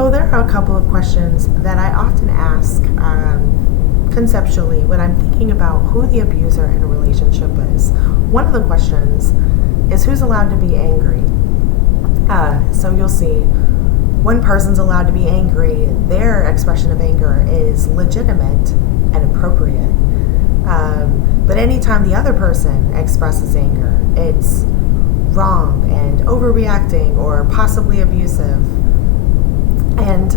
So there are a couple of questions that I often ask conceptually when I'm thinking about who the abuser in a relationship is. One of the questions is who's allowed to be angry. So you'll see one person's allowed to be angry, their expression of anger is legitimate and appropriate. But anytime the other person expresses anger, it's wrong and overreacting or possibly abusive. And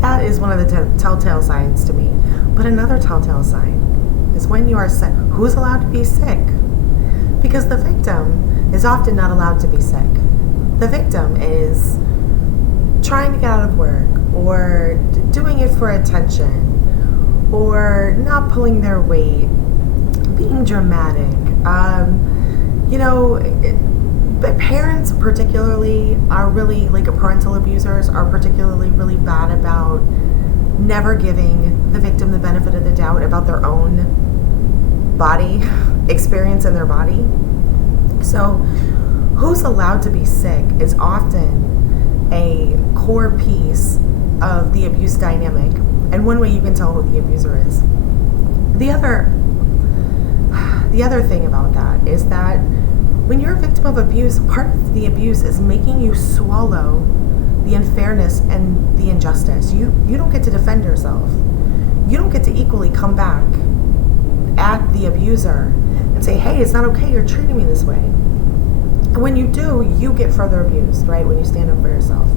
that is one of the telltale signs to me. But another telltale sign is when you are sick. Who's allowed to be sick? Because the victim is often not allowed to be sick. The victim is trying to get out of work or doing it for attention or not pulling their weight, being dramatic. But parents particularly are really, like parental abusers are particularly really bad about never giving the victim the benefit of the doubt about their own body experience in their body. So who's allowed to be sick is often a core piece of the abuse dynamic, and one way you can tell who the abuser is. The other thing about that is that when you're a victim of abuse, part of the abuse is making you swallow the unfairness and the injustice. You don't get to defend yourself. You don't get to equally come back at the abuser and say, hey, it's not okay, you're treating me this way. And when you do, you get further abused, right, when you stand up for yourself.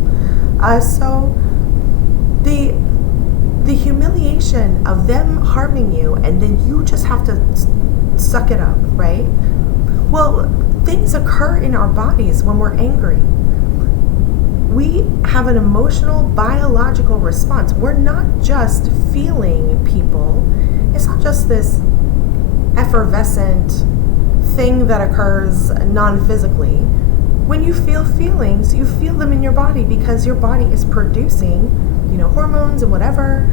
So the humiliation of them harming you, and then you just have to suck it up, right? Well, things occur in our bodies when we're angry. We have an emotional, biological response. We're not just feeling people. It's not just this effervescent thing that occurs non-physically. When you feel feelings, you feel them in your body because your body is producing, hormones and whatever.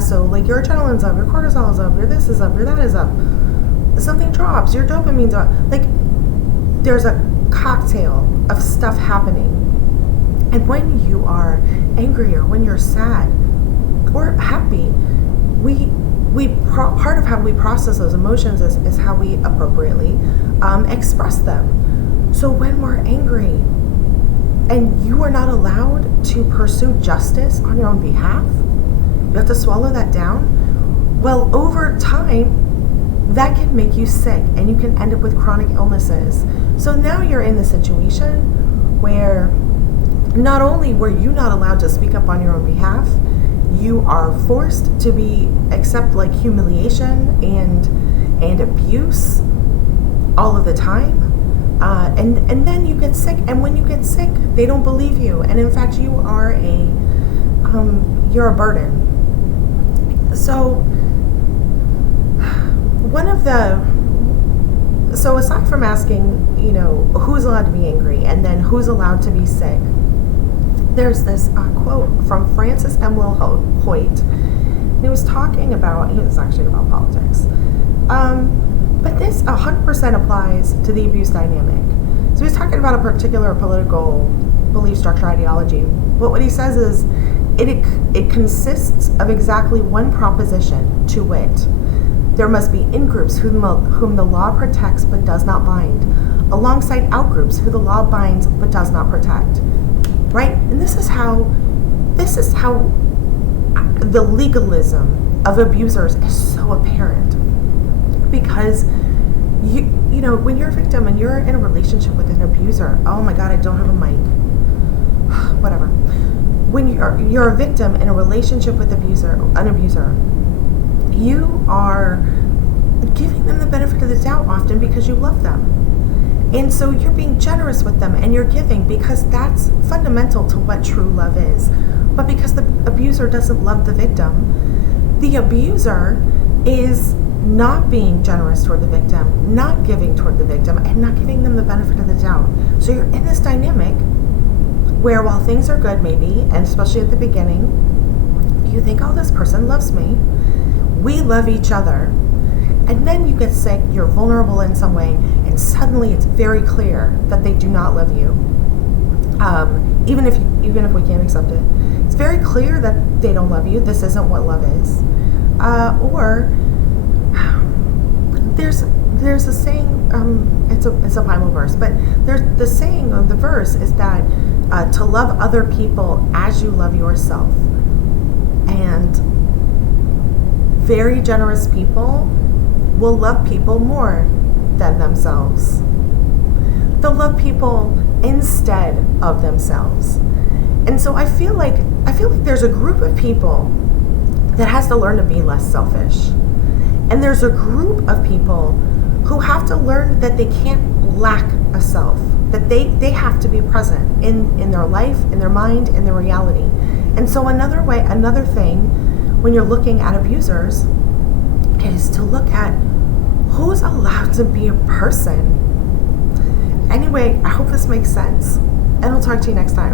So like your adrenaline's up, your cortisol's up, your this is up, your that is up. Something drops, your dopamine's up. Like there's a cocktail of stuff happening. And when you are angry or when you're sad or happy, part of how we process those emotions is how we appropriately express them. So when we're angry and you are not allowed to pursue justice on your own behalf, you have to swallow that down. Well, over time, that can make you sick and you can end up with chronic illnesses. So now you're in the situation where not only were you not allowed to speak up on your own behalf, you are forced to accept like humiliation and abuse all of the time. And then you get sick, and when you get sick, they don't believe you, and in fact, you're a burden. So aside from asking, who's allowed to be angry, and then who's allowed to be sick, there's this quote from Francis M. Will Hoyt, and he was actually about politics. But this 100% applies to the abuse dynamic. So he's talking about a particular political belief structure ideology. But what he says is, it consists of exactly one proposition, to wit, there must be in-groups whom the law protects but does not bind, alongside out-groups who the law binds but does not protect. Right? And this is how the legalism of abusers is so apparent. Because when you're a victim and you're in a relationship with an abuser, oh my God, I don't have a mic. Whatever. When you're a victim in a relationship with an abuser, you are giving them the benefit of the doubt often because you love them. And so you're being generous with them and you're giving because that's fundamental to what true love is. But because the abuser doesn't love the victim, the abuser is not being generous toward the victim, not giving toward the victim, and not giving them the benefit of the doubt. So you're in this dynamic where while things are good maybe, and especially at the beginning, you think, oh, this person loves me. We love each other. And then you get sick, you're vulnerable in some way, and suddenly it's very clear that they do not love you. even if we can't accept it, it's very clear that they don't love you. This isn't what love is. Or there's a saying. It's a Bible verse, but there's the saying of the verse is that to love other people as you love yourself. And very generous people will love people more than themselves. They'll love people instead of themselves. And so I feel like there's a group of people that has to learn to be less selfish. And there's a group of people who have to learn that they can't lack a self, that they have to be present in their life, in their mind, in their reality. And so another thing when you're looking at abusers is to look at who's allowed to be a person. Anyway, I hope this makes sense, and I'll talk to you next time.